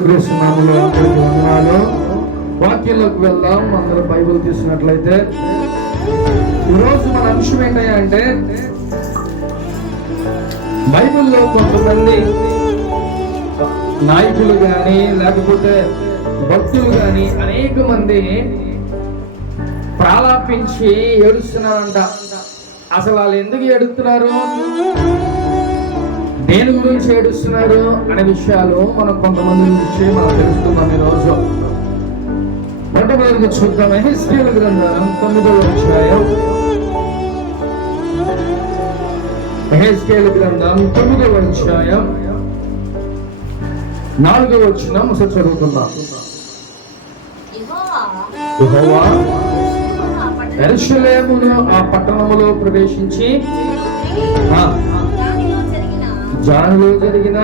కృష్ణనామములో అందరికీ వందనాలు. వాక్యంలోకి వెళ్దాం. అందరూ బైబిల్ తీసినట్లయితే ఈరోజు మన అంశం ఏంటయ్యా అంటే, బైబిల్లో కొంతమంది నాయకులు కానీ లేకపోతే భక్తులు కానీ అనేక మంది ప్రాలాపించి ఏడుస్తున్నారంట. అసలు వాళ్ళు ఎందుకు ఏడుస్తున్నారు, దేని గురించి ఏడుస్తున్నారు అనే విషయాలు మనం కొంతమంది నుంచి మనం తెలుసుకుందాం. ఈరోజు మొట్టమొదటిగా చూద్దాం. యెహెజ్కేలు గ్రంథం 9వ అధ్యాయం. యెహెజ్కేలు గ్రంథం 9వ అధ్యాయం 4వ వచనం ఒకసారి చదువుకుందాం. యెహోవా యెరూషలేమును ఆ పట్టణములో ప్రవేశించి జానులో జరిగిన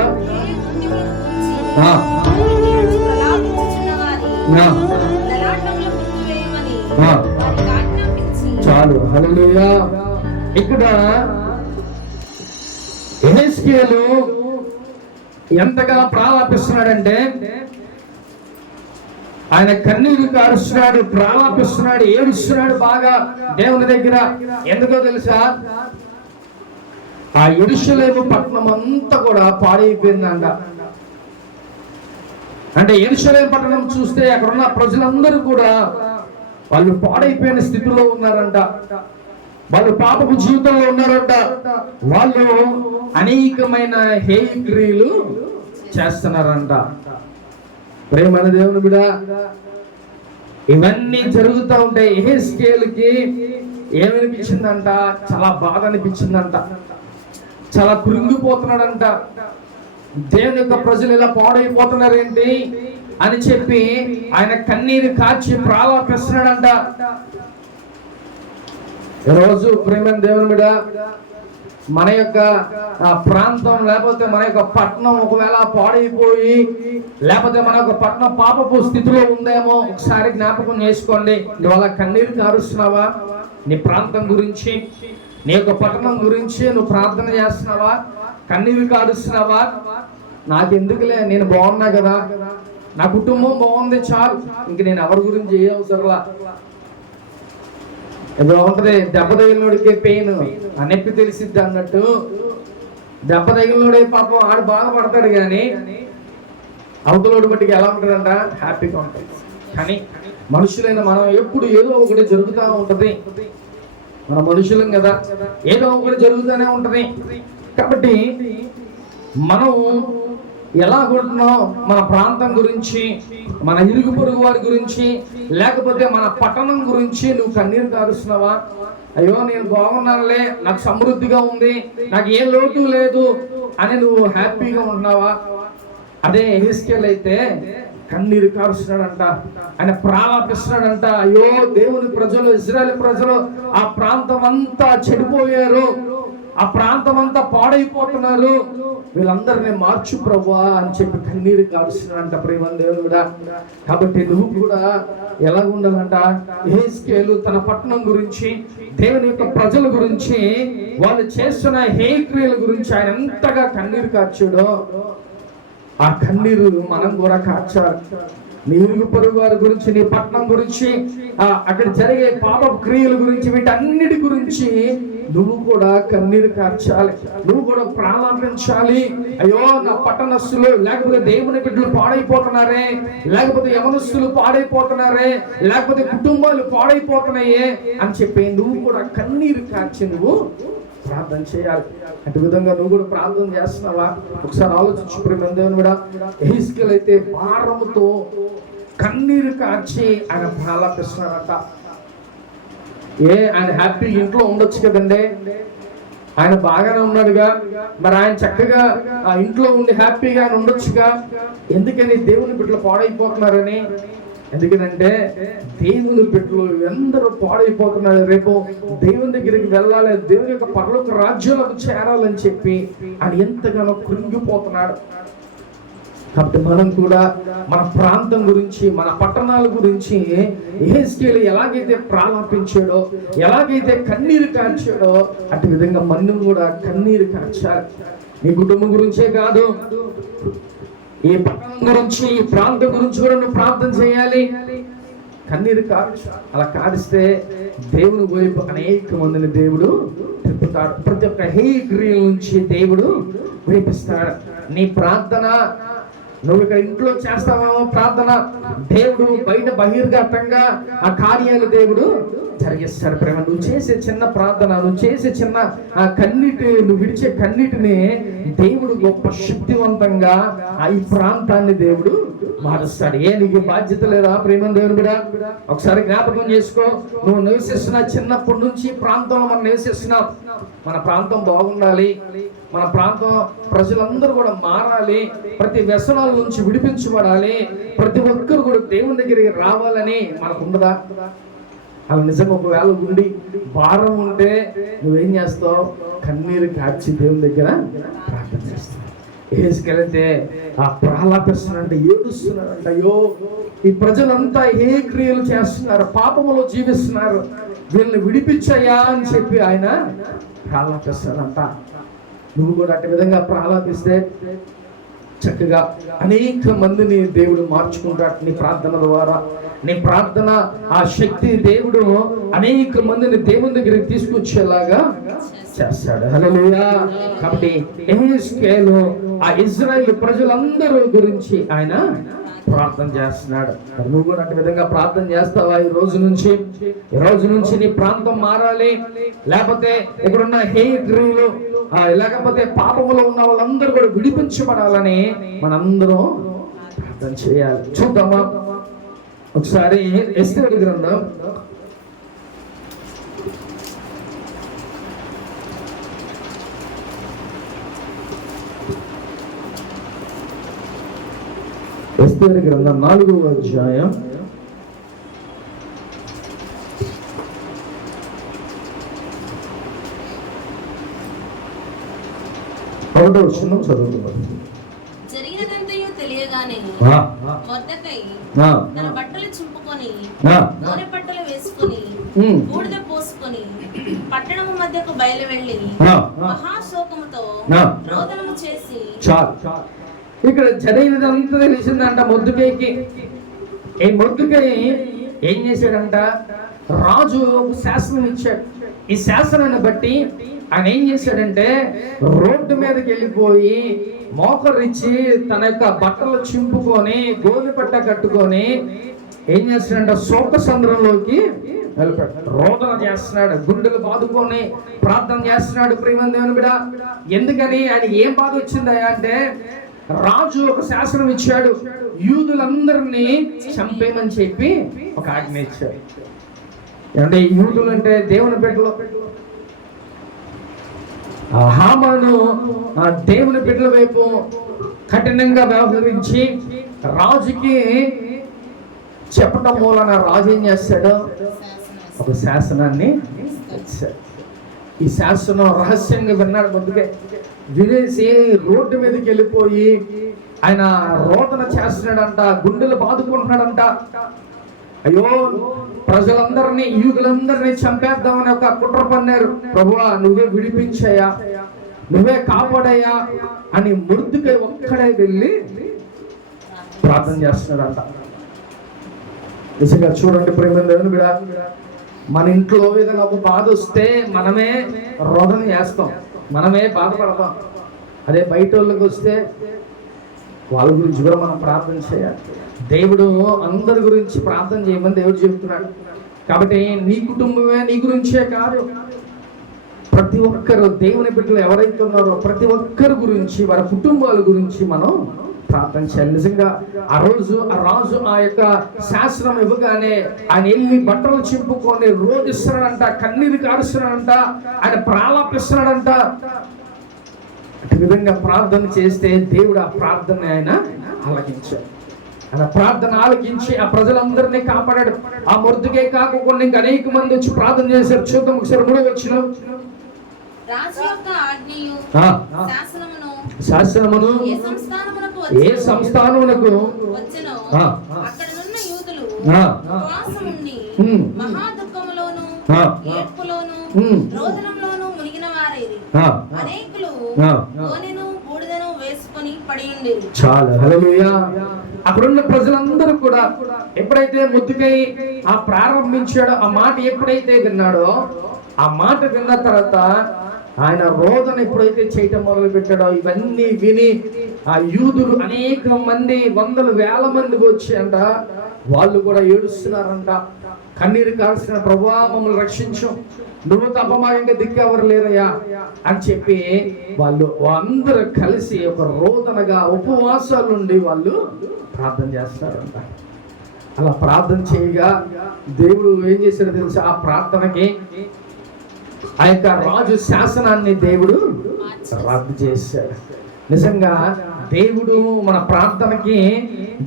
చాలు. హల్లెలూయా. ఇక్కడ యెహెజ్కేలు ఎంతగా ప్రాలాపిస్తున్నాడంటే, ఆయన కన్నీరు కారుస్తున్నాడు, ప్రాలాపిస్తున్నాడు, ఏడుస్తున్నాడు బాగా దేవుని దగ్గర. ఎందుకో తెలుసా, ఆ యెరూషలేము పట్టణం అంతా కూడా పాడైపోయిందంట. అంటే యెరూషలేము పట్టణం చూస్తే అక్కడ ఉన్న ప్రజలందరూ కూడా వాళ్ళు పాడైపోయిన స్థితిలో ఉన్నారంట. వాళ్ళు పాపపు జీవితంలో ఉన్నారంట. వాళ్ళు అనేకమైన హేయక్రియలు చేస్తున్నారంట. ప్రేమైన దేవుని బిడ్డ, ఇవన్నీ జరుగుతూ ఉంటాయి. యెహెజ్కేలుకి ఏమనిపించిందంట, చాలా బాధ అనిపించిందంట, చాలా కృంగిపోతున్నాడంట. దేవుని యొక్క ప్రజలు ఇలా పాడైపోతున్నారు ఏంటి అని చెప్పి ఆయన కన్నీరు కార్చి ప్రాలాపిస్తున్నాడంట. ఈరోజు ప్రేమైన దేవుని బిడ్డ, మన యొక్క ప్రాంతం లేకపోతే మన యొక్క పట్టణం ఒకవేళ పాడైపోయి లేకపోతే మన యొక్క పట్టణం పాపపు స్థితిలో ఉందేమో ఒకసారి జ్ఞాపకం చేసుకోండి. నువ్వు కన్నీరు కారుస్తున్నావా? నీ ప్రాంతం గురించి, నీ యొక్క పట్టణం గురించి నువ్వు ప్రార్థన చేస్తున్నావా? కన్నీరు కారుస్తున్నావా? నాకెందుకులే, నేను బాగున్నా కదా, నా కుటుంబం బాగుంది చాలు, ఇంక నేను ఎవరి గురించి ఏ అవసరంలా. ఇప్పుడు ఉంటది, దెబ్బ తగిలినోడికే పెయిన్ ఆ నొప్పి తెలిసిద్ది అన్నట్టు. దెబ్బ తగిలినోడే పాపం ఆడు బాధపడతాడు, కానీ అవతలోడి మట్టికి ఎలా ఉంటాడంట, హ్యాపీగా ఉంటుంది. కానీ మనుషులైన మనం ఎప్పుడు ఏదో ఒకటి జరుగుతూ ఉంటది. మన మనుషులం కదా, ఏదో ఒకటి జరుగుతూనే ఉంటది. కాబట్టి మనం ఎలా కొంటున్నాం, మన ప్రాంతం గురించి, మన ఇరుగు పొరుగు వారి గురించి, లేకపోతే మన పట్టణం గురించి నువ్వు కన్నీరు కారుస్తున్నావా? అయ్యో నేను బాగున్నానులే, నాకు సమృద్ధిగా ఉంది, నాకు ఏ లోటు లేదు అని నువ్వు హ్యాపీగా ఉంటున్నావా? అదే యెహెజ్కేలు అయితే కన్నీరు కారుస్తున్నాడంట, ఆయన ప్రాలాపిస్తున్నాడంట. అయ్యో దేవుని ప్రజలు, ఇశ్రాయేలు ప్రజలు ఆ ప్రాంతం అంతా చెడిపోయారు, ఆ ప్రాంతం అంతా పాడైపోతున్నారు, వీళ్ళందరినీ మార్చు ప్రభువా అని చెప్పి కన్నీరు కారుస్తున్నాడంట. ప్రేమ దేవుడా, కాబట్టి నువ్వు కూడా ఎలా ఉండాలంట, యెహెజ్కేలు తన పట్టణం గురించి, దేవుని యొక్క ప్రజల గురించి, వాళ్ళు చేస్తున్న హేయక్రియల గురించి ఆయన ఎంతగా కన్నీరు కార్చాడో ఆ కన్నీరు మనం కూడా కార్చాలి. నీ ఇరుగు పొరుగు వారి గురించి, నీ పట్టణం గురించి, అక్కడ జరిగే పాప క్రియల గురించి, వీటన్నిటి గురించి నువ్వు కూడా కన్నీరు కార్చాలి, నువ్వు కూడా ప్రాణాపించాలి. అయ్యో నా పట్టణస్తులు లేకపోతే దేవుని బిడ్డలు పాడైపోతున్నారే, లేకపోతే యవనస్తులు పాడైపోతున్నారే, లేకపోతే కుటుంబాలు పాడైపోతున్నాయే అని చెప్పి నువ్వు కూడా కన్నీరు కార్చి నువ్వు ప్రార్థన చేయాలి. అటు విధంగా నువ్వు కూడా ప్రార్థన చేస్తున్నావా? ఒకసారి ఆలోచించు ప్రేమ దేవుని కూడా. యెహెజ్కేలు అయితే భారముతో కన్నీరు కార్చి ఆయన ప్రార్థిస్తున్నారట. ఆయన హ్యాపీ ఇంట్లో ఉండొచ్చు కదండి, ఆయన బాగానే ఉన్నాడుగా, మరి ఆయన చక్కగా ఆ ఇంట్లో ఉండి హ్యాపీగా ఆయన ఉండొచ్చుగా. ఎందుకని దేవుని బిడ్డలు పాడైపోతున్నారని? ఎందుకంటే దేవుని బిడ్డలు ఎందరూ పాడైపోతున్నారు, రేపు దేవుని దగ్గరికి వెళ్ళాలి, దేవుని యొక్క పరలోక రాజ్యంలోకి చేరాలని చెప్పి ఆయన ఎంతగానో కృంగిపోతున్నాడు. కాబట్టి మనం కూడా మన ప్రాంతం గురించి, మన పట్టణాల గురించి యెహెజ్కేలు ఎలాగైతే ప్రాలాపించాడో, ఎలాగైతే కన్నీరు కార్చాడో, అటు విధంగా మనం కూడా కన్నీరు కార్చాలి. నీ కుటుంబం గురించే కాదు, ఈ పట్టణం గురించి, ఈ ప్రాంతం గురించి కూడా నువ్వు ప్రార్థన చేయాలి. కన్నీరు కాదు, అలా కాడిస్తే దేవుని వైపు అనేక మందిని దేవుడు తిప్పుతాడు. ప్రతి ఒక్క హేయ నుంచి దేవుడు విడిపిస్తాడు. నీ ప్రార్థన నువ్వు ఇక్కడ ఇంట్లో చేస్తావేమో ప్రార్థన, దేవుడు బయట బహిర్గతంగా ఆ కార్యాలు దేవుడు జరిగిస్తాడు. ప్రేమ, నువ్వు చేసే చిన్న ప్రార్థన, నువ్వు చేసే చిన్న ఆ కన్నీటి, నువ్వు విడిచే కన్నీటిని దేవుడు గొప్ప శక్తివంతంగా ఈ ప్రాంతాన్ని దేవుడు మారుస్తాడు. నీకు బాధ్యత లేదా ప్రేమ దేవుని బిడ్డ? ఒకసారి జ్ఞాపకం చేసుకో. నువ్వు నివసిస్తున్న చిన్నప్పటి నుంచి ప్రాంతంలో మనం నివసిస్తున్నాం. మన ప్రాంతం బాగుండాలి, మన ప్రాంతం ప్రజలందరూ కూడా మారాలి, ప్రతి వ్యసనాల నుంచి విడిపించబడాలి, ప్రతి ఒక్కరు కూడా దేవుని దగ్గరికి రావాలని మనకు ఉండదా? అలా నిజంగా ఒకవేళ ఉండి భారం ఉంటే నువ్వేం చేస్తావు? కన్నీరు కాచి దేవుని దగ్గర ప్రార్థన చేస్తావు. ఏసుకెళ్తే ఆ ప్రహ్లాపిస్తున్నారంటే, ఏడుస్తున్నారంట, అయ్యో ఈ ప్రజలంతా ఏ క్రియలు చేస్తున్నారు, పాపములో జీవిస్తున్నారు, వీళ్ళని విడిపించయ్యా అని చెప్పి ఆయన ప్రహ్లాపిస్తారంట. నువ్వు కూడా అట్టి విధంగా ప్రహ్లాపిస్తే చక్కగా అనేక మందిని దేవుడు మార్చుకుంటాడు. నీ ప్రార్థన ద్వారా, నీ ప్రార్థన ఆ శక్తి దేవుడు అనేక మందిని దేవుని దగ్గరికి తీసుకొచ్చేలాగా చేస్తాడు. హల్లెలూయా. కాబట్టి యెహెజ్కేలు ఆ ఇజ్రాయేల్ ప్రజలందరూ గురించి ఆయన ప్రార్థన చేస్తున్నాడు. నువ్వు కూడా అట్టి విధంగా ప్రార్థన చేస్తావా? ఈ రోజు నుంచి నీ ప్రాంతం మారాలి, లేకపోతే ఇక్కడున్న హేయక్రియలు, లేకపోతే పాపములో ఉన్న వాళ్ళందరూ కూడా విడిపించబడాలని మనందరం ప్రార్థన చేయాలి. చూద్దామా ఒకసారి ఎస్తేరు గ్రంథం 4వ అధ్యాయం 1వ వచనం చదువుతున్నాం. జరిగినదంతయు తెలియగానే మొర్దెకై తన బట్టలు చింపుకొని నూనె బట్టలు వేసుకొని బూడిద పోసుకొని పట్టణము మధ్యకు బయలు వెళ్ళి మహాశోకముతో రోదనము చేసి. ఇక్కడ జరిగినదంతా తెలిసిందంట మొర్దెకైకి. ఈ మొర్దెకై ఏం చేశాడంట? రాజు శాసనం ఇచ్చాడు. ఈ శాసనాన్ని బట్టి ఆయన ఏం చేశాడంటే రోడ్డు మీదకి వెళ్ళిపోయి మోకరిచ్చి తన యొక్క బట్టలు చింపుకొని గోధుపట్ట కట్టుకొని ఏం చేస్తున్నాడంట? శోక సంద్రంలోకి వెళ్ళిపోయాడు. రోదన చేస్తున్నాడు, గుండెలు బాదుకొని ప్రార్థన చేస్తున్నాడు. ప్రియమైన దేవుని బిడ్డ, ఎందుకని ఆయన ఏం బాధ వచ్చిందయ్యా అంటే, రాజు ఒక శాసనం ఇచ్చాడు, యూదులందరినీ చంపేయమని చెప్పి ఒక ఆజ్ఞ ఇచ్చాడు. అంటే యూదులు అంటే దేవుని బిడ్డలు. హామాను దేవుని బిడ్డల వైపు కఠినంగా వ్యవహరించి రాజుకి చెప్పటం మూలన రాజు ఏం చేస్తాడు? ఒక శాసనాన్ని ఇచ్చాడు. ఈ శాసనం రహస్యంగా విన్నాడు. ముందుకే వినేసి రోడ్డు మీదకి వెళ్ళిపోయి ఆయన రోదన చేస్తున్నాడంట, గుండెలు బాదుకుంటున్నాడంట. అయ్యో, ప్రజలందరినీ, యూదులందరినీ చంపేద్దామని ఒక కుట్ర పన్నారు. ప్రభువా, నువ్వే విడిపించయ్యా, నువ్వే కాపాడయ్యా అని మొర్దెకై ఒక్కడే వెళ్ళి ప్రార్థన చేస్తున్నాడంట. నిజంగా చూడండి ప్రేమ దేవుని బిడ్డ, మన ఇంట్లో ఏదైనా ఒక బాధ వస్తే మనమే రోదన చేస్తాం, మనమే బాధపడతాం. అదే బయట వాళ్ళకి వస్తే వాళ్ళ గురించి కూడా మనం ప్రార్థన చేయాలి. దేవుడు అందరి గురించి ప్రార్థన చేయమని దేవుడు చెబుతున్నాడు. కాబట్టి నీ కుటుంబమే నీ గురించే కాదు, ప్రతి ఒక్కరు దేవుని బిడ్డలు ఎవరైతే ఉన్నారో ప్రతి ఒక్కరి గురించి, వారి కుటుంబాల గురించి మనం ప్రార్థన చేయాలి. నిజంగా ఆ రాజు ఆ యొక్క శాసనం ఇవ్వగానే ఆయన వెళ్ళి బట్టలు చింపుకొని రోదిస్తున్నాడంట, కన్నీరు కారుస్తున్నాడంట, ఆయన ప్రాలాపిస్తున్నాడంట. అటు విధంగా ప్రార్థన చేస్తే దేవుడు ఆ ప్రార్థన ఆయన ఆలకించాడు. ఆయన ప్రార్థన ఆలకించి ఆ ప్రజలందరినీ కాపాడాడు. ఆ మొర్దెకై కాకుండా ఇంకా అనేక మంది వచ్చి ప్రార్థన చేశారు. చూద్దాం ఒకసారి 3వ వచనం. శాసనమును ఏ సంస్థానమునకు వచ్చెనో అక్కడనున్న యూదులు ఉపవాసముండి మహా దుఃఖములోను ఏడ్పులోను రోదనములోను మునిగిన వారైరి. అనేకులు గోనెను బూడిదను వేసుకొని పడి పడి ఉండేది. చాలు, హల్లెలూయా. అక్కడున్న ప్రజలందరూ కూడా ఎప్పుడైతే మొర్దెకై ఆ ప్రారంభించాడో, ఆ మాట ఎప్పుడైతే విన్నాడో, ఆ మాట విన్న తర్వాత ఆయన రోదన ఎప్పుడైతే చేయటం మొదలు పెట్టాడో, ఇవన్నీ విని ఆ యూదులు అనేక మంది, వందల వేల మందికి వచ్చాయంట. వాళ్ళు కూడా ఏడుస్తున్నారంట, కన్నీరు కాల్సిన, ప్రభువా మమ్మల్ని రక్షించు, నువ్వు తప్ప మాకంటే దిక్కు ఎవరు లేరయ్యా అని చెప్పి వాళ్ళు అందరూ కలిసి ఒక రోదనగా ఉపవాసాల నుండి వాళ్ళు ప్రార్థన చేస్తారంట. అలా ప్రార్థన చేయగా దేవుడు ఏం చేశాడో తెలుసా? ఆ ప్రార్థనకి ఆ యొక్క రాజు శాసనాన్ని దేవుడు రద్దు చేశాడు. నిజంగా దేవుడు మన ప్రార్థనకి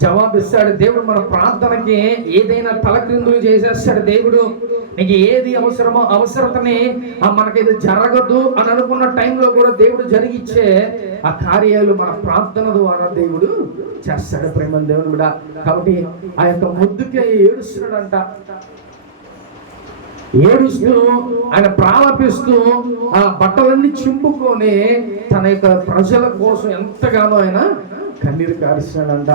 జవాబిస్తాడు. దేవుడు మన ప్రార్థనకి ఏదైనా తలక్రిందులు చేసేస్తాడు. దేవుడు నీకు ఏది అవసరమో అవసరతని మనకేది జరగదు అని అనుకున్న టైంలో కూడా దేవుడు జరిగిచ్చే ఆ కార్యాలు మన ప్రార్థన ద్వారా దేవుడు చేస్తాడు. ప్రేమ దేవుడు కూడా. కాబట్టి ఆ యొక్క మొర్దెకై ఏడుస్తున్నాడంట. ఏడుస్తూ ఆయన ప్రాలపిస్తూ ఆ బట్టలన్నీ చింపుకొని తన యొక్క ప్రజల కోసం ఎంతగానో ఆయన కన్నీరు కారుస్తున్నాడంట.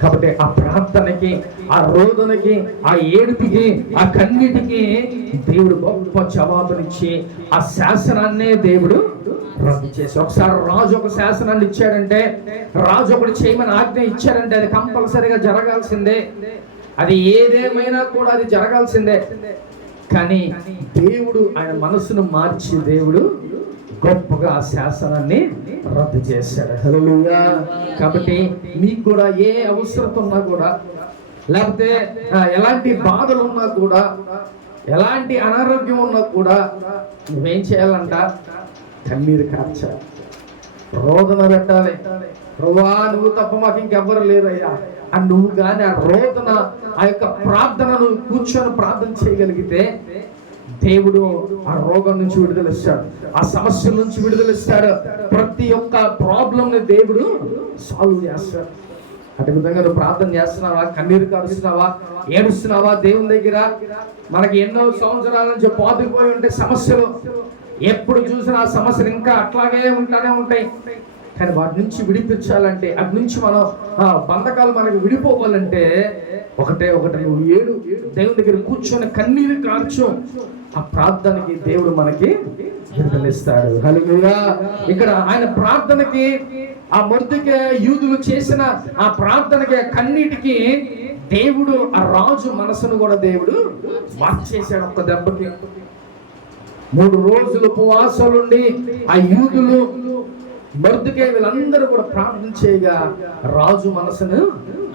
కాబట్టి ఆ ప్రార్థనకి, ఆ రోదనకి, ఆ ఏడుపుకి, ఆ కన్నీటికి దేవుడు గొప్ప జవాబునిచ్చి ఆ శాసనాన్నే దేవుడు రద్దు చేసి, ఒకసారి రాజు ఒక శాసనాన్ని ఇచ్చాడంటే, రాజు ఒకటి చేయమని ఆజ్ఞ ఇచ్చాడంటే అది కంపల్సరీగా జరగాల్సిందే. అది ఏదేమైనా కూడా అది జరగాల్సిందే. కానీ దేవుడు ఆయన మనసును మార్చి దేవుడు గొప్పగా ఆ శాసనాన్ని రద్దు చేశాడు. హల్లెలూయా. కాబట్టి మీకు కూడా ఏ అవసరత ఉన్నా కూడా, లేకపోతే ఎలాంటి బాధలు ఉన్నా కూడా, ఎలాంటి అనారోగ్యం ఉన్నా కూడా నువ్వేం చేయాలంట? కన్నీరు కార్చాలి, రోదన పెట్టాలి. ప్రభువా నువ్వు తప్ప మాకు ఇంకెవ్వరు లేరయ్యా అని నువ్వు కానీ ఆ రోదన, ఆ యొక్క ప్రార్థనను కూర్చొని ప్రార్థన చేయగలిగితే దేవుడు ఆ రోగం నుంచి విడుదలిస్తాడు, ఆ సమస్యల నుంచి విడుదలిస్తాడు. ప్రతి ఒక్క ప్రాబ్లం ని దేవుడు సాల్వ్ చేస్తాడు. అటు విధంగా నువ్వు ప్రార్థన చేస్తున్నావా? కన్నీరు కారుస్తున్నావా? ఏడుస్తున్నావా? దేవుని దగ్గర మనకి ఎన్నో సంవత్సరాల నుంచి పాతుకుపోయి ఉంటే సమస్యలు, ఎప్పుడు చూసినా ఆ సమస్యలు ఇంకా అట్లాగే ఉంటానే ఉంటాయి. కానీ వాటి నుంచి విడిపించాలంటే, అటు నుంచి మనం బంధకాలు మనకి విడిపోవాలంటే ఒకటే నువ్వు ఏడు, దేవుని దగ్గర కూర్చొని కన్నీరు కార్చు. ఆ ప్రార్థనకి దేవుడు మనకి విడుదలిస్తాడు. హల్లెలూయా. ఇక్కడ ఆయన ప్రార్థనకి, ఆ మొర్దెకై యూదులు చేసిన ఆ ప్రార్థనకి, కన్నీటికి దేవుడు ఆ రాజు మనసును కూడా దేవుడు మార్చేశాడు ఒక్క దెబ్బకి. 3 రోజులు ఉపవాసాలుండి ఆ యూదులు, మొర్దెకై వీళ్ళందరూ కూడా ప్రార్థన చేయగా రాజు మనసును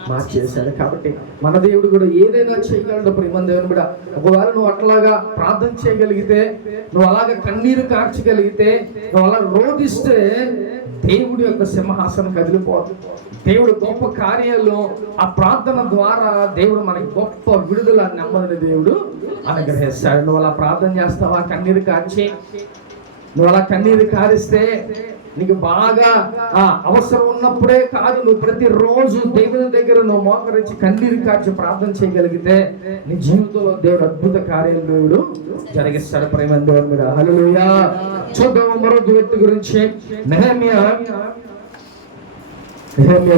మార్చేశాడు. కాబట్టి మన దేవుడు కూడా ఏదైనా చేయగలడు. ప్రేమ దేవుని కూడా ఒకవేళ నువ్వు అట్లాగా ప్రార్థన చేయగలిగితే, నువ్వు అలాగా కన్నీరు కార్చగలిగితే, నువ్వు అలా రోధిస్తే దేవుడి యొక్క సింహాసనం కదిలిపోతుంది. దేవుడు గొప్ప కార్యాలు ఆ ప్రార్థన ద్వారా దేవుడు మనకి గొప్ప విడుదల, నెమ్మదిని దేవుడు అనుగ్రహిస్తాడు. నువ్వు అలా ప్రార్థన చేస్తావా? కన్నీరు కార్చి నువ్వు అలా కన్నీరు కారిస్తే నీకు బాగా అవసరం ఉన్నప్పుడే కాదు, నువ్వు ప్రతిరోజు దేవుని దగ్గర నువ్వు మోకరించి కన్నీరు కార్చి ప్రార్థన చేయగలిగితే నీ జీవితంలో దేవుడు అద్భుత కార్యాలు దేవుడు జరిగిస్తాడు. ప్రేమ దేవుని మీద. హల్లెలూయా. చూద్దాము మరొక వ్యక్తి గురించి. నెహెమ్యా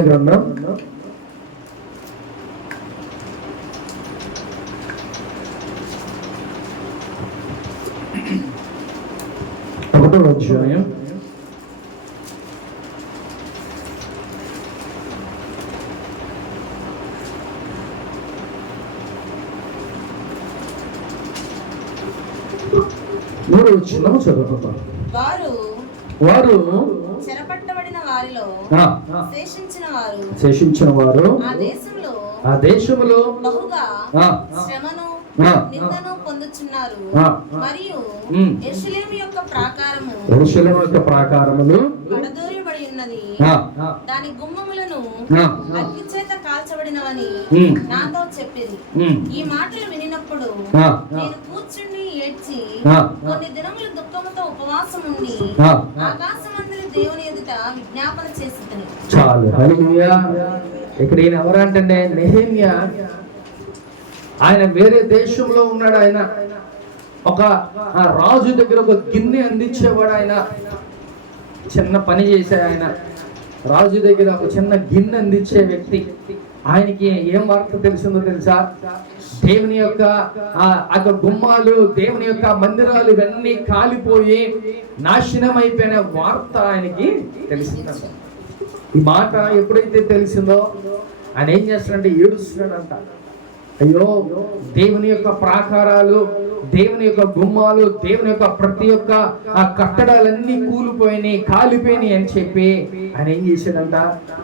గ్రంథం 1వ అధ్యాయం 3వ వచనం చదువుతాం. వారు చెరపట్టబడిన వారిలో శేషించిన వారు ఆ దేశములో బహుగా శ్రమను నిందను పొందుచున్నారు. మరియు యెరూషలేము యొక్క ప్రాకారములు కడదోయబడి ఉన్నది, దాని గుమ్మములను అగ్ని చేత కాల్చబడినవని నాతో చెప్పింది. ఈ మాటలు వినినప్పుడు నేను కూర్చుని ఏడ్చి కొన్ని దినములు దుఃఖముతో ఉపవాసం ఉండి ఆకాశమందరి దేవుని ఎదుట విజ్ఞాపన చేసి. చాలు. హల్లెలూయా. ఇక్కడ ఈయన ఎవరంటే నెహెమ్యా. ఆయన వేరే దేశంలో ఉన్నాడు. ఆయన ఒక రాజు దగ్గర ఒక గిన్నె అందించేవాడు. ఆయన చిన్న పని చేశాడు. ఆయన రాజు దగ్గర ఒక చిన్న గిన్నె అందించే వ్యక్తి. ఆయనకి ఏం వార్త తెలిసిందో తెలుసా? దేవుని యొక్క ఆ గుమ్మాలు, దేవుని యొక్క మందిరాలు ఇవన్నీ కాలిపోయి నాశనం అయిపోయిన వార్త ఆయనకి తెలిసిందంట. ఈ మాట ఎప్పుడైతే తెలిసిందో ఆయన ఏం చేస్తాడంటే ఏడుస్తున్నాడంట. అయ్యో, దేవుని యొక్క ప్రాకారాలు, దేవుని యొక్క గుమ్మాలు, దేవుని యొక్క ప్రతి ఒక్క ఆ కట్టడాలన్నీ కూలిపోయినాయి, కాలిపోయినాయి అని చెప్పి ఆయన ఏం చేశాడంట?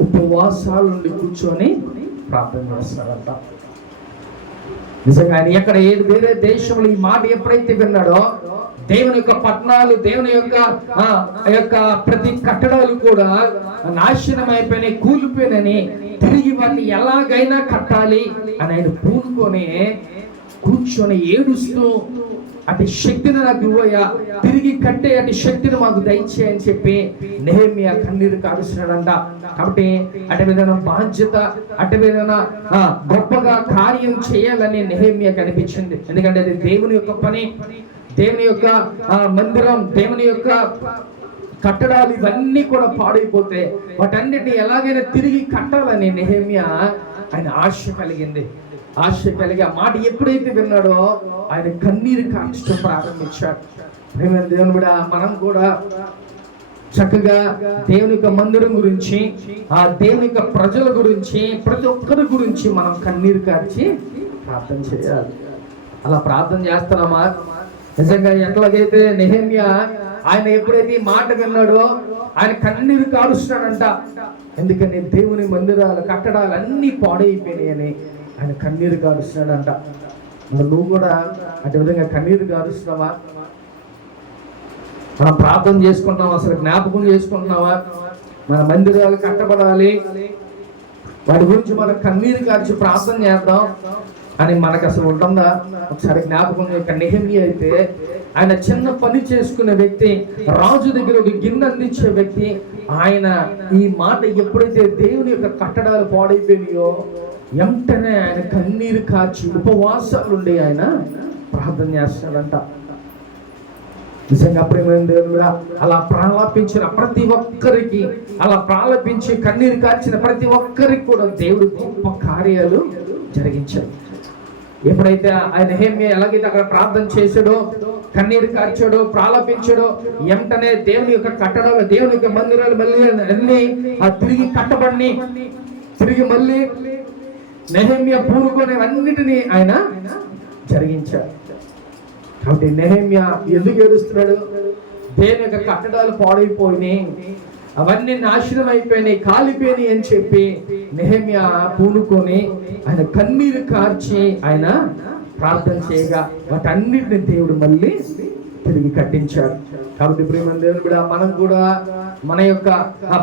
ఉపవాసాల నుండి కూర్చొని ప్రార్థన చేస్తాడంట. నిజంగా ఆయన ఎక్కడ వేరే దేశంలో ఈ మాట ఎప్పుడైతే విన్నాడో, దేవుని యొక్క పట్టణాలు, దేవుని యొక్క ప్రతి కట్టడాలు కూడా నాశనం అయిపోయినాయి, కూలిపోయినని, తిరిగి వాటిని ఎలాగైనా కట్టాలి అని ఆయన పూనుకొని కూర్చొని ఏడుస్తూ, అటు శక్తిని నాకు ఇవ్వయ్యా, తిరిగి కట్టే అటు శక్తిని మాకు దయచే అని చెప్పి నెహెమ్యా కన్నీరు కారుస్తున్నాడంట. కాబట్టి అటు విధంగా బాధ్యత, అటు విధంగా గొప్పగా కార్యం చేయాలని నెహెమ్యా కనిపించింది. ఎందుకంటే అది దేవుని యొక్క పని, దేవుని యొక్క మందిరం, దేవుని యొక్క కట్టడాలు ఇవన్నీ కూడా పాడైపోతే వాటన్నిటిని ఎలాగైనా తిరిగి కట్టాలని నెహెమ్యా ఆయన ఆశ కలిగింది. ఆశ కలిగి ఆ మాట ఎప్పుడైతే విన్నాడో ఆయన కన్నీరు కార్చడం ప్రారంభించాడు. దేవుని కూడా మనం కూడా చక్కగా దేవుని యొక్క మందిరం గురించి, ఆ దేవుని యొక్క ప్రజల గురించి, ప్రతి ఒక్కరి గురించి మనం కన్నీరు కార్చి ప్రార్థన చేయాలి. అలా ప్రార్థన చేస్తున్నామా? నిజంగా ఎట్లాగైతే నెహెమ్యా ఆయన ఎప్పుడైతే ఈ మాట విన్నాడో ఆయన కన్నీరు కారుస్తున్నాడంట. ఎందుకని దేవుని మందిరాలు, కట్టడాలు అన్నీ పాడైపోయినాయని ఆయన కన్నీరు కారుస్తున్నాడంట. నువ్వు కూడా అటు విధంగా కన్నీరు కారుస్తున్నావా? మనం ప్రార్థన చేసుకుంటున్నావా? అసలు జ్ఞాపకం చేసుకుంటున్నావా? మన మందిరాలు కట్టబడాలి, వాటి గురించి మనం కన్నీరు కార్చి ప్రార్థన చేద్దాం అని మనకు అసలు ఉంటుందా? ఒకసారి జ్ఞాపకం. ఇక్కడ నెహెమ్యా అయితే ఆయన చిన్న పని చేసుకునే వ్యక్తి, రాజు దగ్గర ఒక గిన్నె అందించే వ్యక్తి. ఆయన ఈ మాట ఎప్పుడైతే దేవుని యొక్క కట్టడాలు పాడైపోయినాయో వెంటనే ఆయన కన్నీరు కార్చి ఉపవాసాలుండి ఆయన ప్రార్థన చేస్తాడంట. నిజంగా అప్పుడేమైంది? దేవుడు కూడా అలా ప్రాలాపించిన ప్రతి ఒక్కరికి, అలా ప్రాలపించి కన్నీరు కార్చిన ప్రతి ఒక్కరికి కూడా దేవుడు గొప్ప కార్యాలు జరిగించాడు. ఎప్పుడైతే ఆయన నెహెమ్యా ఎలాగైతే అక్కడ ప్రార్థన చేశాడో, కన్నీరు కార్చాడో, ప్రాలపించాడో, వెంటనే దేవుని యొక్క కట్టడాలు, దేవుని యొక్క మందిరాలు మళ్ళీ తిరిగి కట్టబడి తిరిగి మళ్ళీ నెహెమ్యా పూనుకునే అన్నిటినీ ఆయన జరిగించాడు. కాబట్టి నెహెమ్యా ఎందుకు ఏడుస్తున్నాడు? దేవుని యొక్క కట్టడాలు పాడైపోయినాయి, అవన్నీ నాశనం అయిపోయినాయి, కాలిపోయినాయి అని చెప్పి నెహెమ్యా పూనుకొని ఆయన కన్నీరు కార్చి ఆయన ప్రార్థన చేయగా వాటన్నిటిని దేవుడు మళ్ళీ తిరిగి కట్టించాడు. కాబట్టి ప్రియమైన దేవుని కూడా మనం కూడా మన యొక్క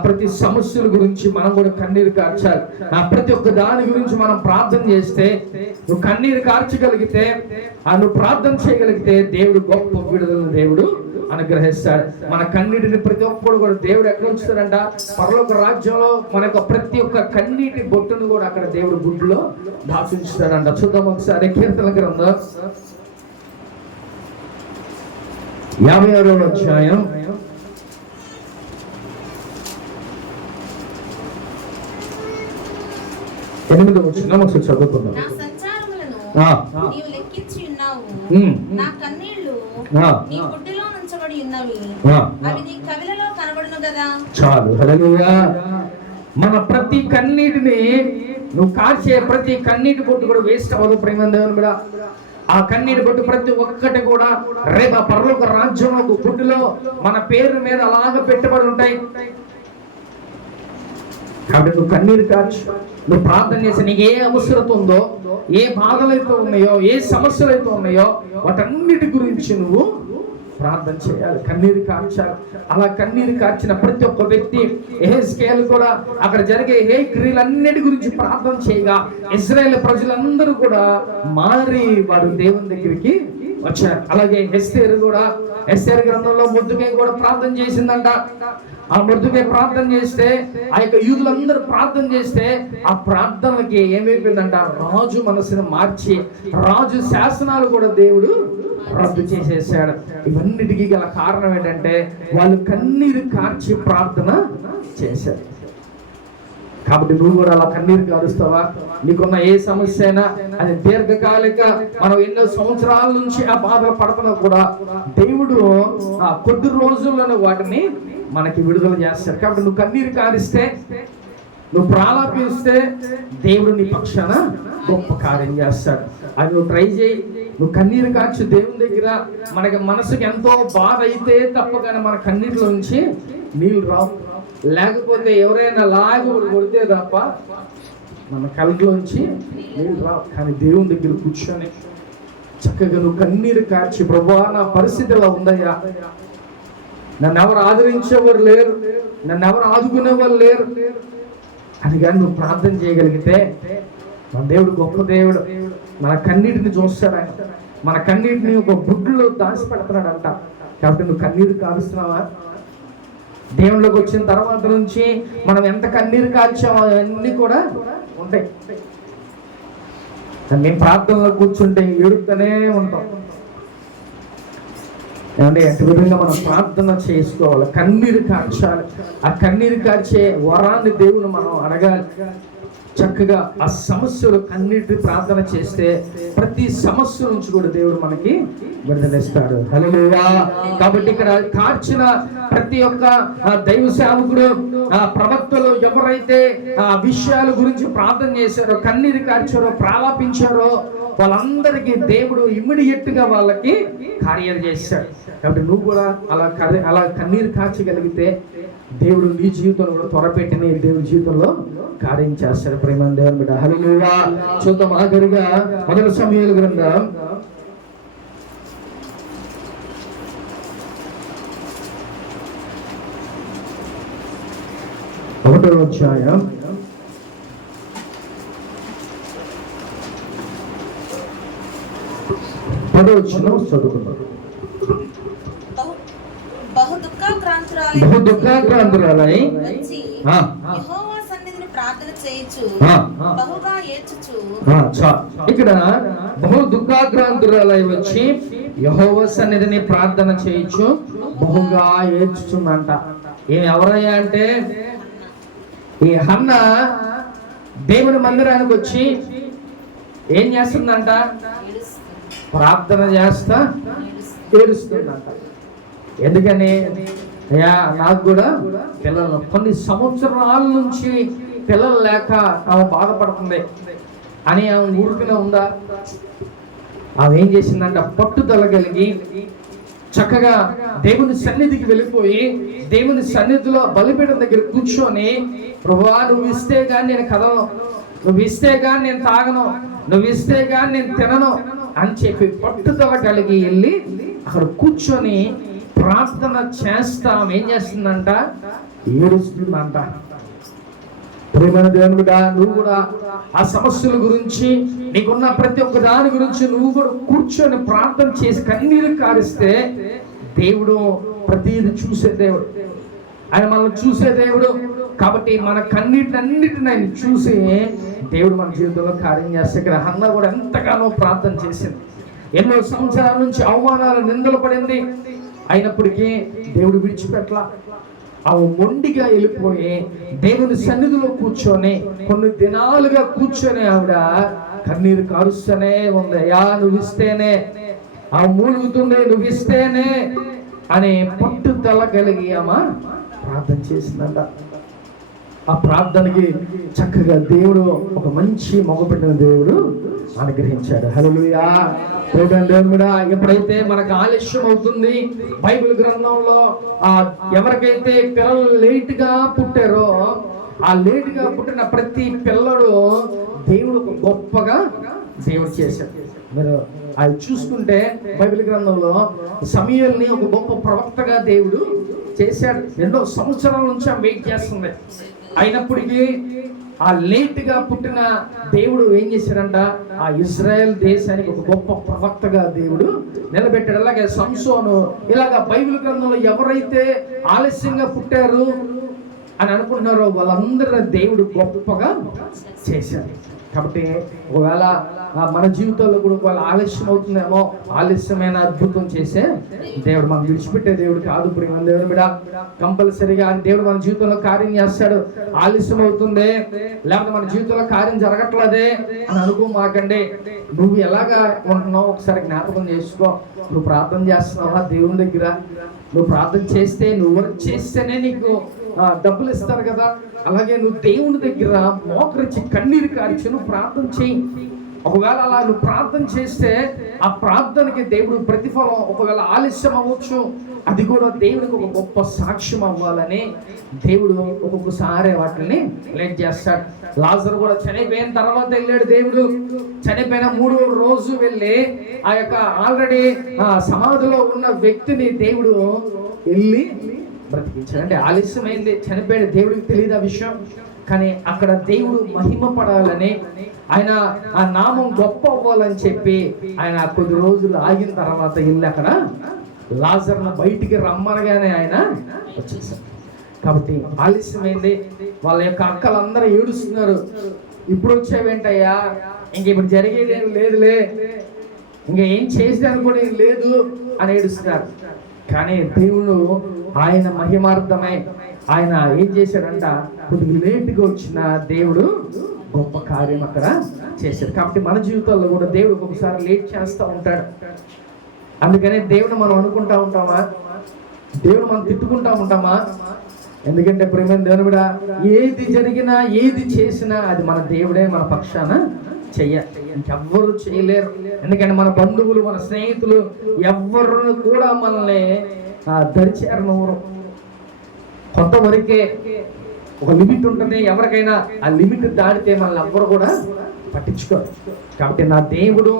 ప్రతి సమస్యల గురించి మనం కూడా కన్నీరు కార్చాలి. ప్రతి ఒక్క దాని గురించి మనం ప్రార్థన చేస్తే, నువ్వు కన్నీరు కార్చగలిగితే, నువ్వు ప్రార్థన చేయగలిగితే దేవుడు గొప్ప విడుదలను దేవుడు అనుగ్రహిస్తాడు. మన కన్నీటిని ప్రతి ఒక్కరు కూడా దేవుడు ఎక్కడ ఉంచుతాడంట? పరలోక రాజ్యంలో మన యొక్క ప్రతి ఒక్క కన్నీటి బొట్టును కూడా అక్కడ దేవుడు గుడ్డులో దాచుంచుతాడంట. చూద్దాం ఒకసారి కీర్తన గ్రంథం 56వ అధ్యాయం 8వ వచనం ఒకసారి చదువుకుందాం. నా సంచారములను నీవు లెక్కించి ఉన్నావు, నా కన్నీళ్లు నీ గుడ్డిలో ఉంచబడి ఉన్నవి, అవి నీ కవిలలో కనబడును కదా. చాలు. హల్లెలూయా. మన ప్రతి కన్నీటిని నువ్వు కార్చే ప్రతి కన్నీటి బొట్టు కూడా వేస్ట్ అవ్వదు ప్రేమ దేవుని కూడా. ఆ కన్నీటి బొట్టు ప్రతి ఒక్కటి కూడా రేపు ఆ పరలోక రాజ్యంలో గుడ్డులో మన పేరు మీద అలాగా పెట్టుబడి ఉంటాయి. కాబట్టి నువ్వు కన్నీరు కార్చు, నువ్వు ప్రార్థన చేసి నీకు ఏ అవసరత ఉందో, ఏ బాధలు అయితే ఉన్నాయో, ఏ సమస్యలు అయితే ఉన్నాయో వాటన్నిటి గురించి నువ్వు ప్రార్థన చేయాలి, కన్నీరు కార్చాలి. అలా కన్నీరు కార్చిన ప్రతి ఒక్క వ్యక్తి యెహెజ్కేలు కూడా అక్కడ జరిగే ఏ క్రియలన్నిటి గురించి ప్రార్థన చేయగా ఇశ్రాయేల్ ప్రజలందరూ కూడా మారి వారు దేవుని దగ్గరికి వచ్చారు. అలాగే ఎస్తేరు కూడా, ఎస్తేరు గ్రంథంలో మొర్దెకై కూడా ప్రార్థన చేసిందంట. ఆ మొర్దెకై ప్రార్థన చేస్తే, ఆ యొక్క యూదులందరూ ప్రార్థన చేస్తే ఆ ప్రార్థనలకి ఏమైపోయిందంట? రాజు మనసును మార్చి రాజు శాసనాలు కూడా దేవుడు రద్దు చేసేసాడు. ఇవన్నిటికీ గల కారణం ఏంటంటే వాళ్ళు కన్నీరు కార్చి ప్రార్థన చేశారు. కాబట్టి నువ్వు కూడా అలా కన్నీరు కారుస్తావా? నీకున్న ఏ సమస్య అయినా అది దీర్ఘకాలిక, మనం ఎన్నో సంవత్సరాల నుంచి ఆ బాధలు పడుతున్నా కూడా దేవుడు ఆ కొద్ది రోజుల్లోనే వాటిని మనకి విడుదల చేస్తాడు. కాబట్టి నువ్వు కన్నీరు కారిస్తే, నువ్వు ప్రాలాపిస్తే దేవుడు నీ పక్షాన గొప్ప కార్యం చేస్తాడు. అది నువ్వు ట్రై చేయి. నువ్వు కన్నీరు కాచి దేవుని దగ్గర. మనకి మనసుకి ఎంతో బాధ అయితే తప్ప కానీ మన కన్నీటిలో నుంచి నీళ్ళు రావు. లేకపోతే ఎవరైనా లాగి కొడితే తప్ప మన కళ్ళలోంచి నీళ్ళు రావు. కానీ దేవుని దగ్గర కూర్చొని చక్కగా నువ్వు కన్నీరు కాచి, ప్రభువా నా పరిస్థితి ఇలా ఉందయ్యా, నన్ను ఎవరు ఆదరించేవారు లేరు, నన్ను ఎవరు ఆదుకునేవారు లేరు అని కానీ నువ్వు ప్రార్థన చేయగలిగితే మన దేవుడు గొప్ప దేవుడు. మన కన్నీటిని చూస్తాడు ఆయన. మన కన్నీటిని ఒక బుడ్డులో దాచిపెడతాడంట. కాబట్టి నువ్వు కన్నీరు కారుస్తున్నావా? దేవుళ్ళకి వచ్చిన తర్వాత నుంచి మనం ఎంత కన్నీరు కాల్చామో అవన్నీ కూడా ఉంటాయి. మేము ప్రార్థనలో కూర్చుంటే ఏడుస్తూనే ఉంటాం. ఏమంటే ఎంత విధంగా మనం ప్రార్థన చేసుకోవాలి, కన్నీరు కార్చాలి. ఆ కన్నీరు కార్చే వరాన్ని దేవుడు మనం అడగాలి. చక్కగా ఆ సమస్యలు కన్నీటి ప్రార్థన చేస్తే ప్రతి సమస్య నుంచి కూడా దేవుడు మనకి విడుదలిస్తాడు. హల్లెలూయా. కాబట్టి ఇక్కడ కార్చిన ప్రతి ఒక్క దైవ సేవకుడు, ప్రవక్తలు ఎవరైతే ఆ విషయాల గురించి ప్రార్థన చేశారో, కన్నీరు కార్చారో, ప్రాలాపించారో వాళ్ళందరికీ దేవుడు ఇమ్మీడియట్ గా వాళ్ళకి కార్యాలు చేశాడు. కాబట్టి నువ్వు కూడా అలా కన్నీరు కార్చగలిగితే దేవుడు నీ జీవితంలో కూడా త్వరపెట్టిన దేవుడి జీవితంలో కార్యం చేస్తాడు. ప్రేమ దేవుని బిడ్డ. హల్లెలూయా. చూద్దాం ఆఖరిగా 1 సమూయేలు గ్రంథం 1వ అధ్యాయం 10వ వచనం చదువుకుందాం. బహు దుఃఖాక్రాంతురాలై యెహోవా సన్నిధిని ప్రార్థన చేయుచు బహుగా ఏడ్చుచు. ఇక్కడ బహు దుఃఖాక్రాంతురాలై వచ్చి యెహోవా సన్నిధిని ప్రార్థన చేయుచు బహుగా ఏడ్చుచుందంట. ఎవరయ్యా అంటే ఈ హన్న దేవుని మందిరానికి వచ్చి ఏం చేస్తుందంట? ప్రార్థన చేస్తా ఏడుస్తుందంట. ఎందుకని? అయ్యా నాకు కూడా పిల్లలు, కొన్ని సంవత్సరాల నుంచి పిల్లలు లేక ఆమె బాధపడుతుంది అని ఆమె ఊరికనే ఉందా? ఆమె ఏం చేసిందంట? పట్టుదల కలిగి చక్కగా దేవుని సన్నిధికి వెళ్ళిపోయి దేవుని సన్నిధిలో బలిపీఠం దగ్గర కూర్చొని, ప్రభువా నువ్వు ఇస్తే గాని నేను కదలను, నువ్వు ఇస్తే గాని నేను తాగను, నువ్వు ఇస్తే గాని నేను తినను అని చెప్పి పట్టుదల కలిగి వెళ్ళి అక్కడ కూర్చొని ప్రార్థన చేస్తాం. ఏం చేస్తుందంట? ఏడుస్తుందంట. ప్రియమైన దేవుని బిడ్డ, నువ్వు కూడా ఆ సమస్యల గురించి, నీకున్న ప్రతి ఒక్క దాని గురించి నువ్వు కూడా కూర్చొని ప్రార్థన చేసి కన్నీరు కారిస్తే దేవుడు ప్రతిదీ చూసే దేవుడు. ఆయన మనల్ని చూసే దేవుడు. కాబట్టి మన కన్నీటినన్నిటిని ఆయన చూసి దేవుడు మన జీవితంలో కార్యం చేస్తే, ఇక్కడ హన్న కూడా ఎంతగానో ప్రార్థన చేసింది. ఎన్నో సంవత్సరాల నుంచి అవమానాలు, నిందలు పడింది. అయినప్పటికీ దేవుడు విడిచిపెట్టలా. ఆమె మొండిగా వెళ్ళిపోయి దేవుని సన్నిధిలో కూర్చొని కొన్ని దినాలుగా కూర్చొని ఆవిడ కన్నీరు కారుస్తూనే ఉంది. అయ్యా నువ్వు ఇస్తేనే, ఆ మూలుగుతుంది, నువ్వు ఇస్తేనే అనే పట్టుదల కలిగి ఆమె ప్రార్థన చేసిందంట. ఆ ప్రార్థనకి చక్కగా దేవుడు ఒక మంచి మగబిడ్డను దేవుడు అనుగ్రహించాడు. హల్లెలూయా. ఎప్పుడైతే మనకు ఆలస్యం అవుతుంది, బైబిల్ గ్రంథంలో ఎవరికైతే పిల్లలు లేట్ గా పుట్టారో ఆ లేట్ గా పుట్టిన ప్రతి పిల్లడు దేవుడు గొప్పగా దేవుడు చేశాడు. మీరు అది చూసుకుంటే బైబిల్ గ్రంథంలో సమూయేలుని ఒక గొప్ప ప్రవక్తగా దేవుడు చేశాడు. ఎన్నో సంవత్సరాల నుంచి వెయిట్ చేస్తుంది. అయినప్పటికీ ఆ లేట్ గా పుట్టిన దేవుడు ఏం చేశాడంట? ఆ ఇజ్రాయెల్ దేశానికి ఒక గొప్ప ప్రవక్తగా దేవుడు నిలబెట్టాడు. అలాగే సంసోను, ఇలాగా బైబిల్ గ్రంథంలో ఎవరైతే ఆలస్యంగా పుట్టారు అని అనుకుంటున్నారో వాళ్ళందరూ దేవుడు గొప్పగా చేశాడు. కాబట్టి ఒకవేళ మన జీవితాల్లో కూడా ఒకవేళ ఆలస్యం అవుతుందేమో, ఆలస్యమైన అద్భుతం చేసే దేవుడు, మనం విడిచిపెట్టే దేవుడు కాదు. ప్రియమైన దేవుడు బిడ్డ, కంపల్సరీగా దేవుడు మన జీవితంలో కార్యం చేస్తాడు. ఆలస్యం అవుతుంది లేకపోతే మన జీవితంలో కార్యం జరగట్లేదే అని అనుకోమాకండి. నువ్వు ఎలాగా ఉంటున్నావు ఒకసారి జ్ఞాపకం చేసుకో. నువ్వు ప్రార్థన చేస్తున్నావా దేవుని దగ్గర? నువ్వు ప్రార్థన చేస్తే, నువ్వు వర్క్ చేస్తేనే నీకు డబ్బులు ఇస్తారు కదా. అలాగే నువ్వు దేవుని దగ్గర మోకరించి కన్నీరు కార్చి నువ్వు ప్రార్థన చేయి. ఒకవేళ అలా నువ్వు ప్రార్థన చేస్తే ఆ ప్రార్థనకి దేవుడు ప్రతిఫలం ఒకవేళ ఆలస్యం అవ్వచ్చు, అది కూడా దేవుడికి ఒక గొప్ప సాక్ష్యం అవ్వాలని దేవుడు ఒక్కొక్కసారి వాటిని లేట్ చేస్తాడు. లాజరు కూడా చనిపోయిన తర్వాత వెళ్ళాడు దేవుడు. చనిపోయిన 3వ రోజు వెళ్ళి ఆ యొక్క ఆల్రెడీ సమాధిలో ఉన్న వ్యక్తిని దేవుడు వెళ్ళి బ్రతికించాడు. అంటే ఆలస్యమైంది, చనిపోయాడు, దేవుడికి తెలియదు ఆ విషయం. కానీ అక్కడ దేవుడు మహిమ పడాలని, ఆయన ఆ నామం గొప్ప అవ్వాలని చెప్పి ఆయన కొద్ది రోజులు ఆగిన తర్వాత వెళ్ళి అక్కడ లాజర్ను బయటికి రమ్మనగానే ఆయన వచ్చేసాడు. కాబట్టి ఆలస్యమైంది. వాళ్ళ యొక్క అక్కలందరూ ఏడుస్తున్నారు, ఇప్పుడు వచ్చావేంటయ్యా, ఇంక ఇప్పుడు జరిగేది ఏం లేదులే, ఇంకా ఏం చేసేదానికి కూడా ఏం లేదు అని ఏడుస్తున్నారు. కానీ దేవుడు ఆయన మహిమార్థమై ఆయన ఏం చేశాడంట, కొద్దిగా లేట్గా వచ్చిన దేవుడు గొప్ప కార్యం అక్కడ చేశాడు. కాబట్టి మన జీవితాల్లో కూడా దేవుడు ఒకసారి లేట్ చేస్తూ ఉంటాడు. అందుకనే దేవుడు మనం అనుకుంటా ఉంటామా, దేవుడు మనం తిట్టుకుంటా ఉంటామా? ఎందుకంటే ప్రేమ దేవుని కూడా ఏది జరిగినా ఏది చేసినా అది మన దేవుడే మన పక్షాన చెయ్యాలి, ఇంకెవ్వరు చేయలేరు. ఎందుకంటే మన బంధువులు, మన స్నేహితులు ఎవ్వరు కూడా మనల్ని దరిచేరనవరు. కొంతవరకే ఒక లిమిట్ ఉంటుంది ఎవరికైనా, ఆ లిమిట్ దాటితే మనల్ని ఎవ్వరు కూడా పట్టించుకోరు. కాబట్టి నా దేవుడు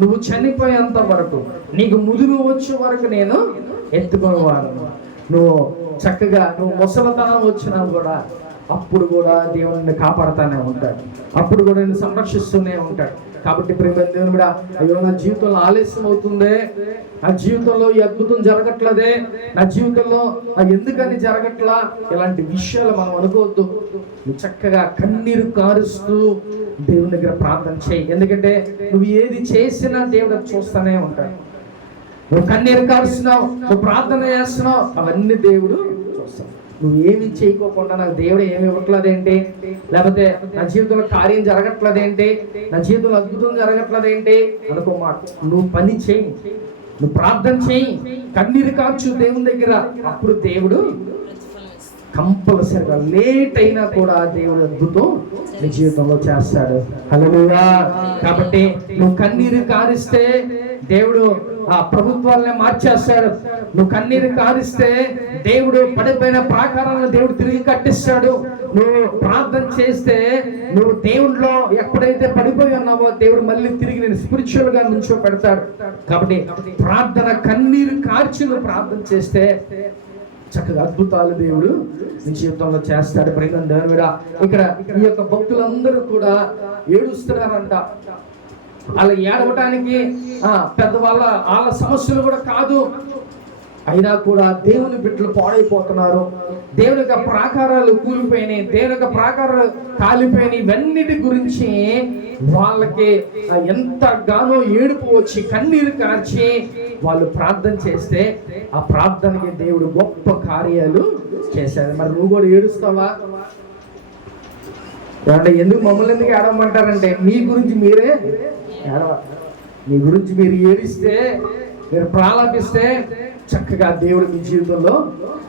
నువ్వు చనిపోయేంత వరకు, నీకు ముదురు వచ్చే వరకు నేను ఎత్తుకునేవాడు. నువ్వు చక్కగా నువ్వు ముసలితనం వచ్చినా కూడా అప్పుడు కూడా దేవుడిని కాపాడుతూనే ఉంటాడు, అప్పుడు కూడా నేను సంరక్షిస్తూనే ఉంటాడు. కాబట్టి ప్రేమ దేవుని కూడా, అయ్యో నా జీవితంలో ఆలస్యం అవుతుంది, నా జీవితంలో ఈ అద్భుతం జరగట్లేదే, నా జీవితంలో ఎందుకని జరగట్లా, ఇలాంటి విషయాలు మనం అనుకోవద్దు. నువ్వు చక్కగా కన్నీరు కారుస్తూ దేవుని దగ్గర ప్రార్థన చేయి. ఎందుకంటే నువ్వు ఏది చేసినా దేవుడు చూస్తూనే ఉంటాడు. నువ్వు కన్నీరు కారుస్తున్నావు, నువ్వు ప్రార్థన చేస్తున్నావు, అవన్నీ దేవుడు చూస్తాడు. నువ్వు ఏమి చేయకోకుండా నాకు దేవుడు ఏమి ఇవ్వట్లేదేంటి, లేకపోతే నా జీవితంలో కార్యం జరగట్లేదేంటి, నా జీవితంలో అద్భుతం జరగట్లేదేంటి అనుకోమాట. నువ్వు పని చేయి, నువ్వు ప్రార్థన చేయి, కన్నీరు కార్చు దేవుని దగ్గర. అప్పుడు దేవుడు కంపల్సరిగా లేట్ అయినా కూడా దేవుడు అద్భుతం నీ జీవితంలో చేస్తాడు. హల్లెలూయా. కాబట్టి నువ్వు కన్నీరు కారిస్తే దేవుడు ఆ ప్రభుత్వాలనే మార్చేస్తాడు. నువ్వు కన్నీరు కారిస్తే దేవుడు పడిపోయిన ప్రాకారాలను దేవుడు తిరిగి కట్టిస్తాడు. నువ్వు ప్రార్థన చేస్తే నువ్వు దేవుడిలో ఎప్పుడైతే పడిపోయి ఉన్నావో దేవుడు మళ్ళీ తిరిగి నేను స్పిరిచువల్ గా నుంచో పెడతాడు. కాబట్టి ప్రార్థన కన్నీరు కార్చి నువ్వు ప్రార్థన చేస్తే చక్కగా అద్భుతాలు దేవుడు నీ జీవితంలో చేస్తాడు. ప్రేమ దేవుడా, ఇక్కడ ఈ యొక్క భక్తులందరూ కూడా ఏడుస్తున్నారంట. అలా ఏడవటానికి వాళ్ళ సమస్యలు కూడా కాదు, అయినా కూడా దేవుని బిడ్డలు పాడైపోతున్నారు. దేవుని యొక్క ప్రాకారాలు కూలిపోయినాయి, దేవుని యొక్క ప్రాకారాలు కాలిపోయినాయి. ఇవన్నిటి గురించి వాళ్ళకి ఎంతగానో ఏడుపు వచ్చి కన్నీరు కార్చి వాళ్ళు ప్రార్థన చేస్తే ఆ ప్రార్థనకి దేవుడు గొప్ప కార్యాలు చేశాడు. మరి నువ్వు కూడా ఏడుస్తావా? ఎందుకు మమ్మల్ని ఎందుకు ఏడవమంటారంటే మీ గురించి మీరే ఏడవాలి. మీ గురించి మీరు ఏడిస్తే, మీరు ప్రారంభిస్తే చక్కగా దేవుడు మీ జీవితంలో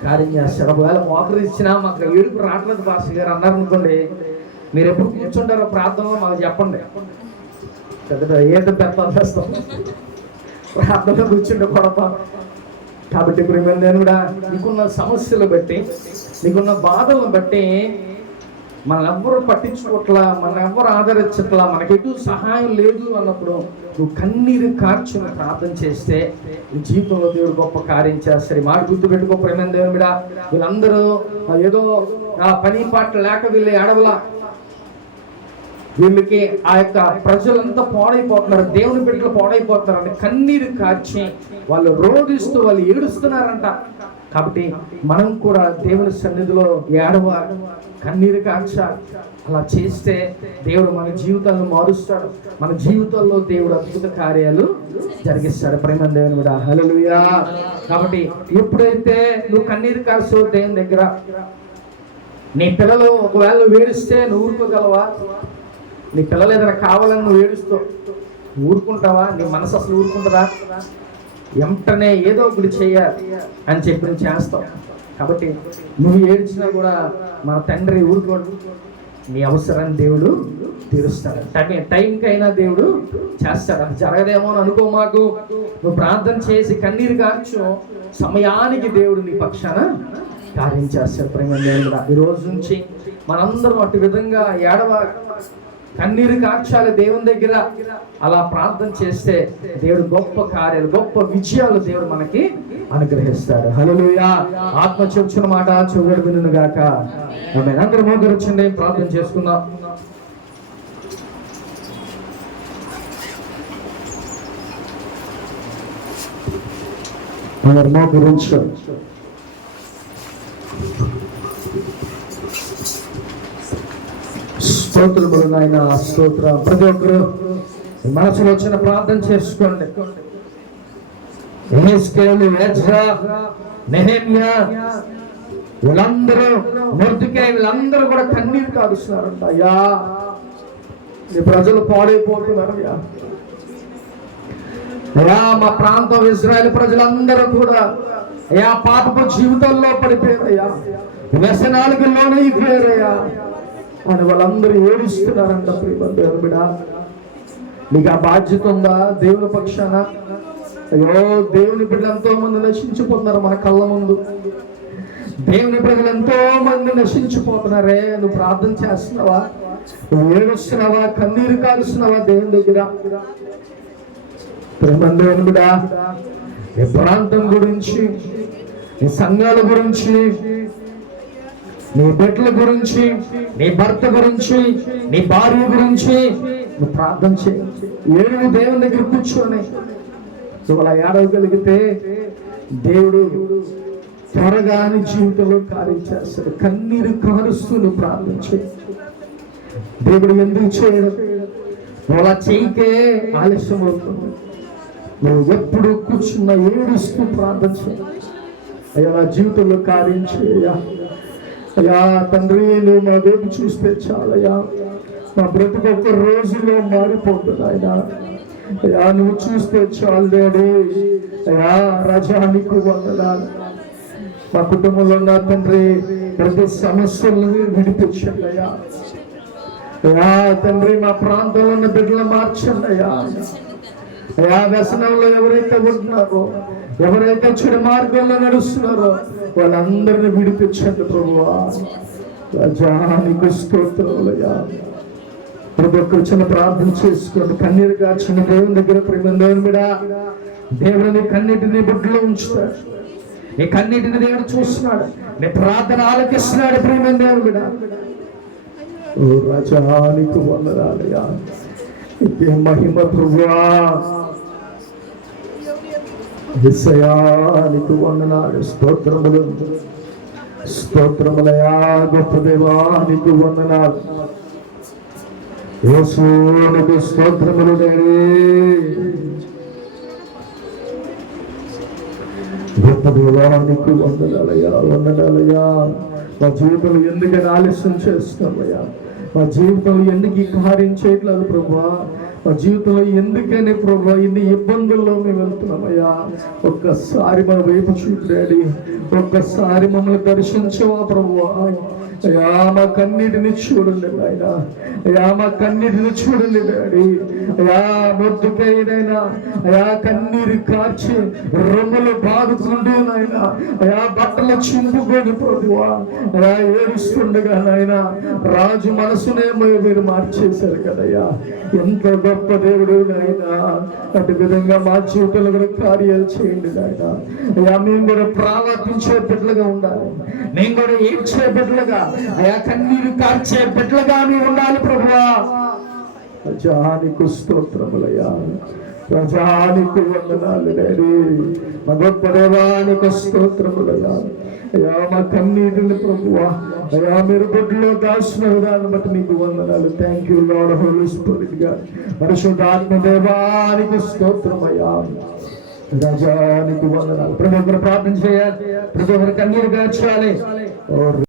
కార్యం చేస్తాడు. ఒకవేళ మోకరు ఇచ్చినా మాకు ఏడుపు రావట్లేదు పాస్టర్ గారు అన్నారు అనుకోండి, మీరు ఎప్పుడు కూర్చుంటారో ప్రార్థనలో మాకు చెప్పండి. ఏదో పెద్ద చేస్తాం, ప్రార్థనలో కూర్చుంటే కొడతాం. కాబట్టి ఇప్పుడు నేను కూడా నీకున్న సమస్యలు బట్టి, నీకున్న బాధలను బట్టి మనల్ని ఎవ్వరు పట్టించుకోవట్లా, మన ఎవ్వరు ఆదరించట్లా, మనకెటు సహాయం లేదు అన్నప్పుడు నువ్వు కన్నీరు కార్చుని ప్రార్థన చేస్తే నీ జీవితంలో దేవుడు గొప్ప కార్యం చేస్తాడు. మాట గుర్తుపెట్టుకో ప్రేమ దేవుని మీద. వీళ్ళందరూ ఏదో పని పాట లేక వీళ్ళు ఏడవలా, వీళ్ళకి ఆ యొక్క ప్రజలంతా పాడైపోతున్నారు, దేవుని బిడ్డలు పాడైపోతున్నారు అంటే కన్నీరు కార్చి వాళ్ళు రోధిస్తూ వాళ్ళు ఏడుస్తున్నారంట. కాబట్టి మనం కూడా దేవుని సన్నిధిలో ఏడవ, కన్నీరు కార్చాలి. అలా చేస్తే దేవుడు మన జీవితాలను మారుస్తాడు. మన జీవితంలో దేవుడు అద్భుత కార్యాలు జరిగిస్తాడు. ప్రేమ దేవుని కూడా హల్లెలూయా. కాబట్టి ఎప్పుడైతే నువ్వు కన్నీరు కార్చో దేవుని దగ్గర, నీ పిల్లలు ఒకవేళ నువ్వు ఏడిస్తే నువ్వు ఊరుకోగలవా? నీ పిల్లలు ఏదైనా కావాలని నువ్వు ఏడుస్తూ ఊరుకుంటావా? నీ మనసు అసలు ఊరుకుంటుందా? వెంటనే ఏదో ఒకటి చేయాలి అని చెప్పి నువ్వు చేస్తావు. కాబట్టి నువ్వు ఏడ్చినా కూడా మన తండ్రి ఊరుకోడు. నీ అవసరాన్ని దేవుడు తీరుస్తాడు. టైంకైనా దేవుడు చేస్తాడు. అది జరగదేమో అని అనుకో మాకు. నువ్వు ప్రార్థన చేసి కన్నీరు కార్చు, సమయానికి దేవుడు నీ పక్షాన కార్యం చేస్తాడు. ప్రేమ దేవుడు, ఈ రోజు నుంచి మనందరం అటు విధంగా ఏడవ, కన్నీరు కార్చాలి దేవుని దగ్గర. అలా ప్రార్థన చేస్తే దేవుడు గొప్ప కార్యాలు, గొప్ప విజయాలు దేవుడు మనకి అనుగ్రహిస్తాడు. హల్లెలూయా. ఆత్మ చెప్తున్న మాట చెవుడు వినును గాక. ఆమేన్. అందరూ మోకరించండి, ప్రార్థన చేసుకుందాం. అందరూ మోకరించండి. స్తోత్రములు నాయన, స్తోత్రం. ప్రతి ఒక్కరు మనసులో వచ్చిన ప్రార్థన చేసుకోండి. యెహెజ్కేలు, ఎజ్రా, నెహెమ్యా, వీళ్ళందరూ, మొర్దెకై, వీళ్ళందరూ కూడా కన్నీరు కారుస్తున్నారంట. అయ్యా, నీ ప్రజలు పాడైపోతున్నారు అయ్యా. అయ్యా, మా ప్రాంతం ఇజ్రాయెల్ ప్రజలందరూ కూడా అయ్యా పాపపు జీవితంలో పడిపోయారయ్యా, వ్యసనాలకు లోనైపోయారయ్యా అని వాళ్ళందరూ ఏడుస్తున్నారంట. ప్రియమైన దేవుని బిడ్డ, నీకు ఆ బాధ్యత ఉందా దేవుని పక్షాన? అయ్యో, దేవుని బిడ్డలు ఎంతో మంది నశించిపోతున్నారు మన కళ్ళ ముందు. దేవుని బిడ్డలు ఎంతో మంది నశించిపోతున్నారే. నువ్వు ప్రార్థన చేస్తున్నావా? నువ్వు ఏడుస్తున్నావా? కన్నీరు కారుస్తున్నావా దేవుని దగ్గర? ప్రియమైన దేవుని బిడ్డ, నీ ప్రాంతం గురించి, నీ సంఘాల గురించి, నీ బిడ్డల గురించి, నీ భర్త గురించి, నీ భార్య గురించి నువ్వు ప్రార్థన చేయి. ఏడు దేవుని దగ్గర కూర్చొని నువ్వు అలా ఏడవగలిగితే దేవుడు త్వరగా నీ జీవితంలో కార్యం చేస్తాడు. కన్నీరు కారుస్తూ నువ్వు ప్రార్థన చేయి. దేవుడు ఎందుకు చేయడం? నువ్వు అలా చేయకే ఆలస్యం అవుతుంది. నువ్వు ఎప్పుడు కూర్చున్నా ఏడుస్తూ ప్రార్థన చేయి. అయ్యా, నా జీవితంలో కార్యం చేయ. అయ్యా తండ్రి, నువ్వు మా వైపు చూస్తే చాలయ్యా, మా బ్రతుకు ఒక్క రోజులో మారిపోతుంది. ఆయన అయ్యా, నువ్వు చూస్తే చాలు డాడీ. అయ్యా రాజా, నీకు వందనాలు. మా కుటుంబంలో ఉన్న తండ్రి ప్రతి సమస్యలను విడిపించండి అయ్యా. అయ్యా తండ్రి, మా ప్రాంతంలో ఉన్న బిడ్డలు మార్చండి అయ్యా. అయ్యా, వ్యసనంలో ఎవరైతే ఉంటున్నారో, ఎవరైతే చెడు మార్గంలో నడుస్తున్నారో వాళ్ళందరినీ విడిపించండి ప్రభువా. రాజానికి స్తోత్రములయ్యా. ప్రతి ఒక్కరు చిన్న ప్రార్థన చేసుకోండి. కన్నీరు కార్చిన దేవుని దగ్గర. ప్రేమ దేవుని బిడ్డ, దేవుడు నీ కన్నీటిని బుడ్లో ఉంచుతాడు. నీ కన్నీటిని దేవుడు చూస్తున్నాడు. నీ ప్రార్థన ఆలకిస్తున్నాడు. ప్రేమ దేవుని బిడ్డ, ఓ రాజానికి వందనాలయ్యా. నీకే మహిమ ప్రభువా. యేసయ్యానికి వందనాలు. స్తోత్రములు, స్తోత్రములయా. గొప్ప దేవానికి వందనాలు. యేసునికి స్తోత్రములు డాడీ. గొప్ప దేవానికి వందనాలయ్యా, వందనాలయ్యా. మా జీవితంలో ఎందుకని ఆలస్యం చేస్తామయ్యా? మా జీవితంలో ఎందుకు ఈ కార్యం చేయట్లేదు ప్రభువా? మా జీవితంలో ఎందుకని ప్రభువా ఇన్ని ఇబ్బందుల్లో మేము వెళ్తున్నామయ్యా? ఒక్కసారి మా వైపు చూడు డాడీ. ఒక్కసారి మమ్మల్ని దర్శించవా ప్రభువా? అయ్యా, మా కన్నీటిని చూడండి నాయన. అయ్యా, మా కన్నీటిని చూడండి డాడీ. అయ్యా, మొద్దుకైనా అయ్యా కన్నీరు కార్చి రొమ్ములు బాదుకుంటూ నాయన, అయ్యా బట్టలు చింపుకొని ప్రభువా అయ్యా ఏడుస్తుండగా నాయన రాజు మనసునే మీరు మార్చేశారు కదయ్యా. ఎంత గొప్ప దేవుడు నాయన. అటు విధంగా మా జీవితంలో కూడా కార్యాలు చేయండి నాయన. అయ్యా, మేము కూడా ప్రావర్తించే బిడ్డలుగా ఉండాలి. మేము కూడా ఏడ్చే బిడ్డలుగా, అయ్యా కన్నీరు కార్చే బిడ్డలుగా మేము ఉండాలి ప్రభువా. జానికి స్తోత్రములయ్యా. ప్రజానికి వందనాలు డాడీ. మా గొప్ప దేవానికి స్తోత్రములయ్యా. అయ్యా మా కన్నీటిని ప్రభువా అయ్యా మీరు బొడ్డులో దాచిన విధానం బట్టి నీకు వందనాలు. Thank you Lord Holy Spirit God. పరిశుద్ధాత్మ దేవానికి స్తోత్రమయ్యా. రాజానికి వందనాలు. ప్రభు ప్రార్థన చేయాలి. ప్రతి ఒక్కరు కన్నీరు గార్చాలి.